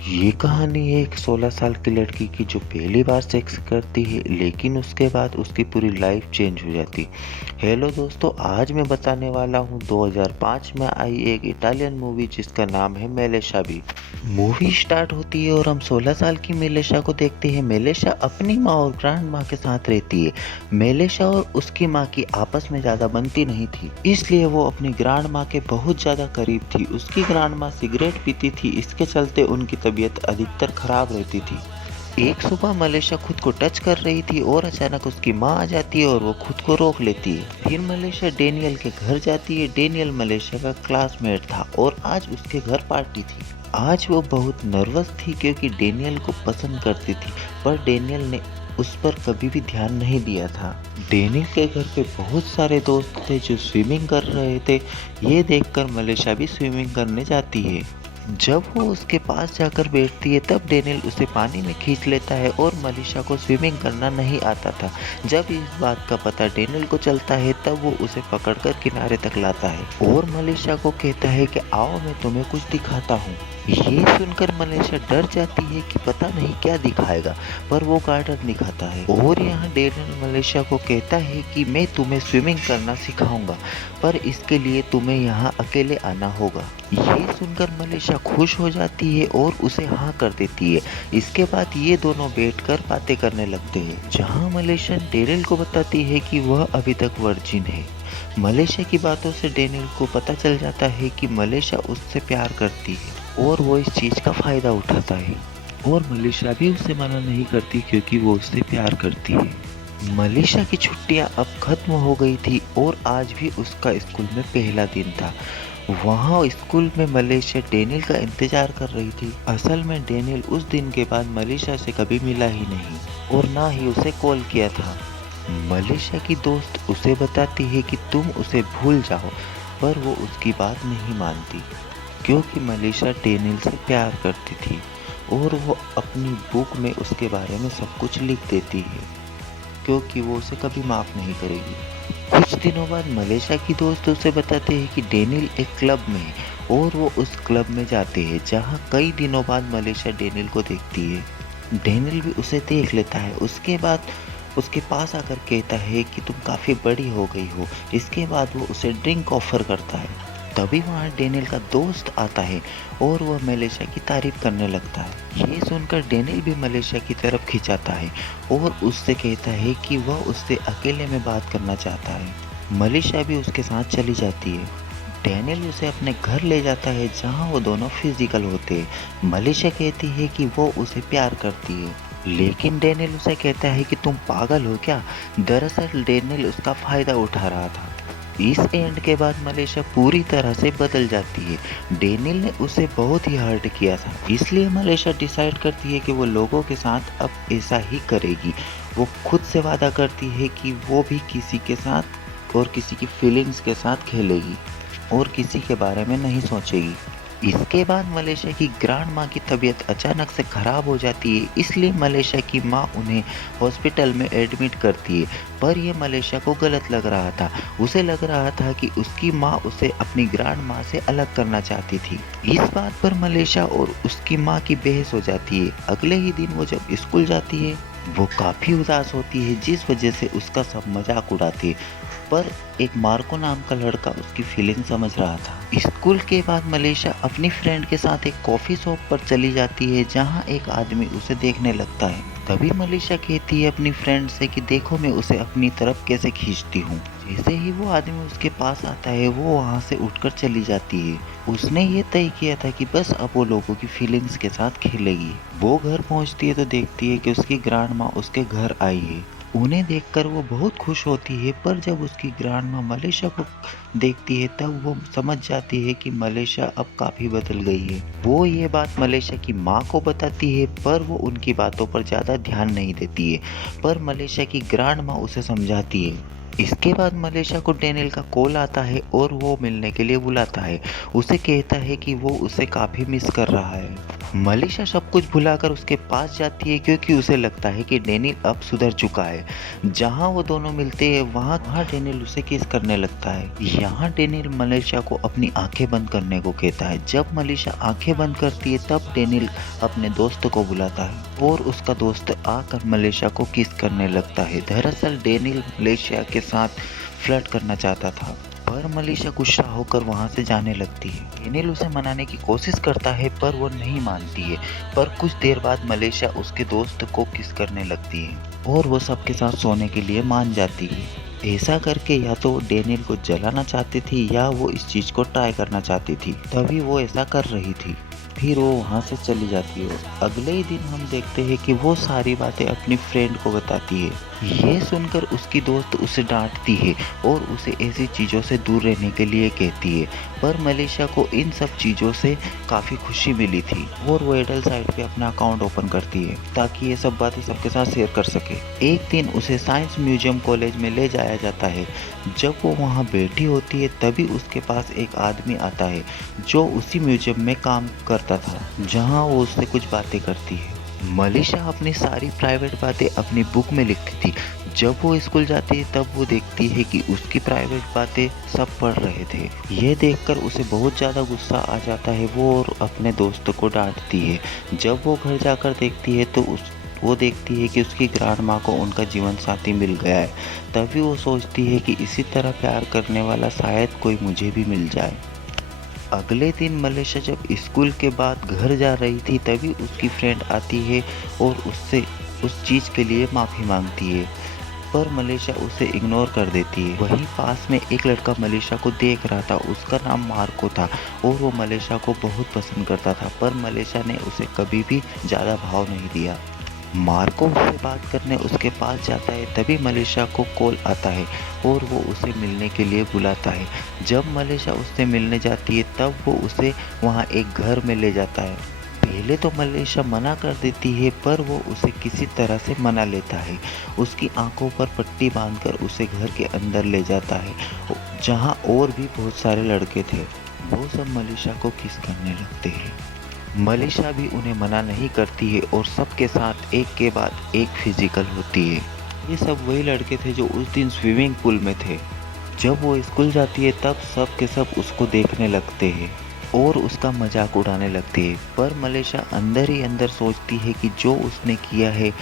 ये कहानी है एक 16 साल की लड़की की जो पहली बार सेक्स करती है, लेकिन उसके बाद उसकी पूरी लाइफ चेंज हो जाती। हेलो दोस्तों, आज मैं बताने वाला हूँ 2005 में आई एक इटालियन मूवी जिसका नाम है मेलेशा भी। मूवी स्टार्ट होती है और हम 16 साल की मेलेशा को देखते हैं। मेलेशा अपनी माँ और ग्रैंड माँ के साथ रहती है। मेलेशा और उसकी माँ की आपस में ज़्यादा बनती नहीं थी, इसलिए वो अपनी ग्रैंड माँ के बहुत ज़्यादा करीब थी। उसकी ग्रैंड माँ सिगरेट पीती थी, इसके चलते उनकी तबीयत अधिकतर खराब रहती थी। एक सुबह मलेशिया खुद को टच कर रही थी और अचानक उसकी माँ आ जाती है और वो खुद को रोक लेती है। फिर मलेशिया डेनियल के घर जाती है। डेनियल मलेशिया का क्लासमेट था और आज उसके घर पार्टी थी। आज वो बहुत नर्वस थी क्योंकि डेनियल को पसंद करती थी, पर डेनियल ने उस पर कभी भी ध्यान नहीं दिया था। डेनियल के घर पे बहुत सारे दोस्त थे जो स्विमिंग कर रहे थे। ये देखकर मलेशिया भी स्विमिंग करने जाती है। जब वो उसके पास जाकर बैठती है तब डेनियल उसे पानी में खींच लेता है और मलीशा को स्विमिंग करना नहीं आता था। जब इस बात का पता डेनियल को चलता है तब वो उसे पकड़कर किनारे तक लाता है और मलीशा को कहता है कि आओ मैं तुम्हें कुछ दिखाता हूँ। ये सुनकर मलेशिया डर जाती है कि पता नहीं क्या दिखाएगा, पर वो गार्डन दिखाता है और यहाँ डेनियल मलेशिया को कहता है कि मैं तुम्हें स्विमिंग करना सिखाऊंगा, पर इसके लिए तुम्हें यहाँ अकेले आना होगा। ये सुनकर मलेशिया खुश हो जाती है और उसे हाँ कर देती है। इसके बाद ये दोनों बैठकर बातें करने लगते हैं, जहाँ मलेशिया डेनियल को बताती है कि वह अभी तक वर्जिन है। मलेशिया की बातों से डेनियल को पता चल जाता है कि मलेशिया उससे प्यार करती है और वो इस चीज़ का फ़ायदा उठाता है, और मलेशिया भी उसे मना नहीं करती क्योंकि वो उससे प्यार करती है। मलेशिया की छुट्टियां अब खत्म हो गई थी और आज भी उसका स्कूल में पहला दिन था। वहाँ स्कूल में मलेशिया डेनियल का इंतजार कर रही थी। असल में डेनियल उस दिन के बाद मलेशिया से कभी मिला ही नहीं और ना ही उसे कॉल किया था। मलेशिया की दोस्त उसे बताती है कि तुम उसे भूल जाओ, पर वो उसकी बात नहीं मानती क्योंकि मलेशिया डेनियल से प्यार करती थी और वो अपनी बुक में उसके बारे में सब कुछ लिख देती है क्योंकि वो उसे कभी माफ़ नहीं करेगी। कुछ दिनों बाद मलेशिया की दोस्त उसे बताते हैं कि डेनियल एक क्लब में है और वो उस क्लब में जाते हैं, जहाँ कई दिनों बाद मलेशिया डेनियल को देखती है। डेनियल भी उसे देख लेता है। उसके बाद उसके पास आकर कहता है कि तुम काफ़ी बड़ी हो गई हो। इसके बाद वो उसे ड्रिंक ऑफर करता है। तभी वहाँ डेनियल का दोस्त आता है और वह मलेशिया की तारीफ करने लगता है। ये सुनकर डेनियल भी मलेशिया की तरफ खिंचाता है और उससे कहता है कि वह उससे अकेले में बात करना चाहता है। मलेशिया भी उसके साथ चली जाती है। डेनियल उसे अपने घर ले जाता है जहाँ वो दोनों फिजिकल होते हैं। मलेशिया कहती है कि वो उसे प्यार करती है, लेकिन डेनियल उसे कहता है कि तुम पागल हो क्या। दरअसल डेनियल उसका फायदा उठा रहा था। इस एंड के बाद मलेशिया पूरी तरह से बदल जाती है। डेनियल ने उसे बहुत ही हर्ट किया था, इसलिए मलेशिया डिसाइड करती है कि वो लोगों के साथ अब ऐसा ही करेगी। वो खुद से वादा करती है कि वो भी किसी के साथ और किसी की फीलिंग्स के साथ खेलेगी और किसी के बारे में नहीं सोचेगी। इसके बाद मलेशिया की ग्रैंड माँ की तबीयत अचानक से ख़राब हो जाती है, इसलिए मलेशिया की माँ उन्हें हॉस्पिटल में एडमिट करती है। पर यह मलेशिया को गलत लग रहा था। उसे लग रहा था कि उसकी माँ उसे अपनी ग्रैंड माँ से अलग करना चाहती थी। इस बात पर मलेशिया और उसकी माँ की बहस हो जाती है। अगले ही दिन वो जब स्कूल जाती है, वो काफ़ी उदास होती है, जिस वजह से उसका सब मजाक उड़ाती है। पर एक मार्को नाम का लड़का उसकी फीलिंग समझ रहा था। स्कूल के बाद मलेशिया अपनी फ्रेंड के साथ एक कॉफ़ी शॉप पर चली जाती है, जहां एक आदमी उसे देखने लगता है। तभी मलेशिया कहती है अपनी फ्रेंड से कि देखो मैं उसे अपनी तरफ कैसे खींचती हूँ। जैसे ही वो आदमी उसके पास आता है वो वहाँ से उठकर चली जाती है। उसने ये तय किया था कि बस अब वो लोगों की फीलिंग्स के साथ खेलेगी। वो घर पहुँचती है तो देखती है कि उसकी ग्रैंड माँ उसके घर आई है। उन्हें देखकर वो बहुत खुश होती है, पर जब उसकी ग्रैंड माँ मलेशिया को देखती है तब वो समझ जाती है कि मलेशिया अब काफ़ी बदल गई है। वो ये बात मलेशिया की माँ को बताती है, पर वो उनकी बातों पर ज़्यादा ध्यान नहीं देती है। पर मलेशिया की ग्रैंड माँ उसे समझाती है इसके बाद मलेशिया को डेनियल का कॉल आता है और वो मिलने के लिए बुलाता है। उसे कहता है कि वो उसे काफ़ी मिस कर रहा है। मलेशिया सब कुछ भुलाकर उसके पास जाती है क्योंकि उसे लगता है कि डेनियल अब सुधर चुका है। जहाँ वो दोनों मिलते हैं वहाँ डेनियल उसे किस करने लगता है। यहाँ डेनियल मलेशिया को अपनी आंखें बंद करने को कहता है। जब मलेशिया आंखें बंद करती है तब डेनियल अपने दोस्त को बुलाता है और उसका दोस्त आकर मलेशिया को किस करने लगता है। दरअसल डेनियल मलेशिया के साथ फ्लर्ट करना चाहता था, पर मलेशिया गुस्सा होकर वहां से जाने लगती है। डेनियल उसे मनाने की कोशिश करता है पर वो नहीं मानती है। पर कुछ देर बाद मलेशिया उसके दोस्त को किस करने लगती है और वो सबके साथ सोने के लिए मान जाती है। ऐसा करके या तो वो डेनियल को जलाना चाहती थी या वो इस चीज को ट्राई करना चाहती थी, तभी वो ऐसा कर रही थी। फिर वो वहाँ से चली जाती है। अगले ही दिन हम देखते हैं कि वो सारी बातें अपनी फ्रेंड को बताती है। ये सुनकर उसकी दोस्त उसे डांटती है और उसे ऐसी चीज़ों से दूर रहने के लिए कहती है। पर मलेशिया को इन सब चीज़ों से काफ़ी खुशी मिली थी और वो एडल साइट पे अपना अकाउंट ओपन करती है ताकि ये सब बातें सबके साथ शेयर कर सके। एक दिन उसे साइंस म्यूजियम कॉलेज में ले जाया जाता है। जब वो वहाँ बैठी होती है तभी उसके पास एक आदमी आता है जो उसी म्यूजियम में काम करता था, जहाँ वो उससे कुछ बातें करती है। मलेशिया अपनी सारी प्राइवेट बातें अपनी बुक में लिखती थी। जब वो स्कूल जाती है तब वो देखती है कि उसकी प्राइवेट बातें सब पढ़ रहे थे। ये देखकर उसे बहुत ज़्यादा गुस्सा आ जाता है वो और अपने दोस्त को डांटती है। जब वो घर जाकर देखती है तो वो देखती है कि उसकी ग्रैंड माँ को उनका जीवन साथी मिल गया है। तभी वो सोचती है कि इसी तरह प्यार करने वाला शायद कोई मुझे भी मिल जाए। अगले दिन मलेशिया जब स्कूल के बाद घर जा रही थी तभी उसकी फ्रेंड आती है और उससे उस चीज़ के लिए माफ़ी मांगती है, पर मलेशिया उसे इग्नोर कर देती है। वहीं पास में एक लड़का मलेशिया को देख रहा था, उसका नाम मार्को था और वो मलेशिया को बहुत पसंद करता था, पर मलेशिया ने उसे कभी भी ज़्यादा भाव नहीं दिया। मार्को उससे बात करने उसके पास जाता है तभी मलेशिया को कॉल आता है और वो उसे मिलने के लिए बुलाता है। जब मलेशिया उससे मिलने जाती है तब वो उसे वहाँ एक घर में ले जाता है। पहले तो मलेशिया मना कर देती है पर वो उसे किसी तरह से मना लेता है। उसकी आंखों पर पट्टी बांधकर उसे घर के अंदर ले जाता है जहाँ और भी बहुत सारे लड़के थे। वो सब मलेशिया को किस करने लगते हैं। मलेशिया भी उन्हें मना नहीं करती है और सबके साथ एक के बाद एक फिजिकल होती है। ये सब वही लड़के थे जो उस दिन स्विमिंग पूल में थे। जब वो स्कूल जाती है तब सब के सब उसको देखने लगते हैं और उसका मजाक उड़ाने लगते हैं, पर मलेशिया अंदर ही अंदर सोचती है कि जो उसने किया है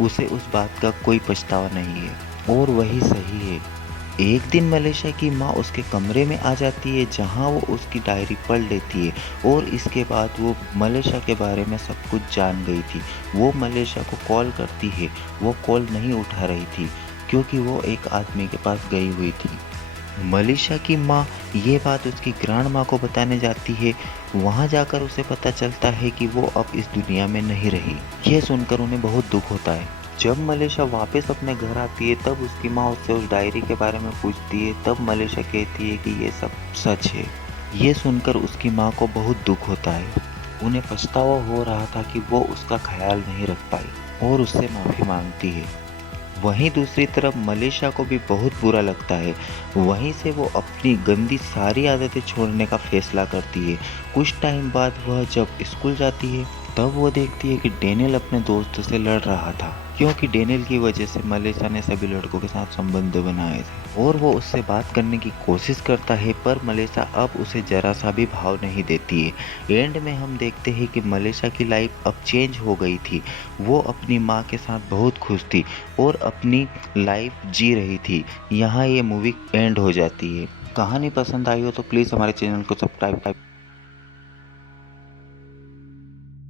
उसे उस बात का कोई पछतावा नहीं है और वही सही है। एक दिन मलेशिया की माँ उसके कमरे में आ जाती है जहाँ वो उसकी डायरी पढ़ लेती है और इसके बाद वो मलेशिया के बारे में सब कुछ जान गई थी। वो मलेशिया को कॉल करती है, वो कॉल नहीं उठा रही थी क्योंकि वो एक आदमी के पास गई हुई थी। मलेशिया की माँ ये बात उसकी ग्रैंड माँ को बताने जाती है। वहाँ जाकर उसे पता चलता है कि वो अब इस दुनिया में नहीं रही। ये सुनकर उन्हें बहुत दुख होता है। जब मलेशिया वापस अपने घर आती है तब उसकी माँ उससे उस डायरी के बारे में पूछती है। तब मलेशिया कहती है कि ये सब सच है। ये सुनकर उसकी माँ को बहुत दुख होता है। उन्हें पछतावा हो रहा था कि वो उसका ख्याल नहीं रख पाई और उससे माफ़ी मांगती है। वहीं दूसरी तरफ मलेशिया को भी बहुत बुरा लगता है। वहीं से वो अपनी गंदी सारी आदतें छोड़ने का फैसला करती है। कुछ टाइम बाद वह जब स्कूल जाती है तब वो देखती है कि डेनियल अपने दोस्त से लड़ रहा था क्योंकि डेनियल की वजह से मलेशिया ने सभी लड़कों के साथ संबंध बनाए थे और वो उससे बात करने की कोशिश करता है, पर मलेशिया अब उसे जरा सा भी भाव नहीं देती है। एंड में हम देखते हैं कि मलेशिया की लाइफ अब चेंज हो गई थी। वो अपनी माँ के साथ बहुत खुश थी और अपनी लाइफ जी रही थी। यहाँ ये मूवी एंड हो जाती है। कहानी पसंद आई हो तो प्लीज़ हमारे चैनल को सब्सक्राइब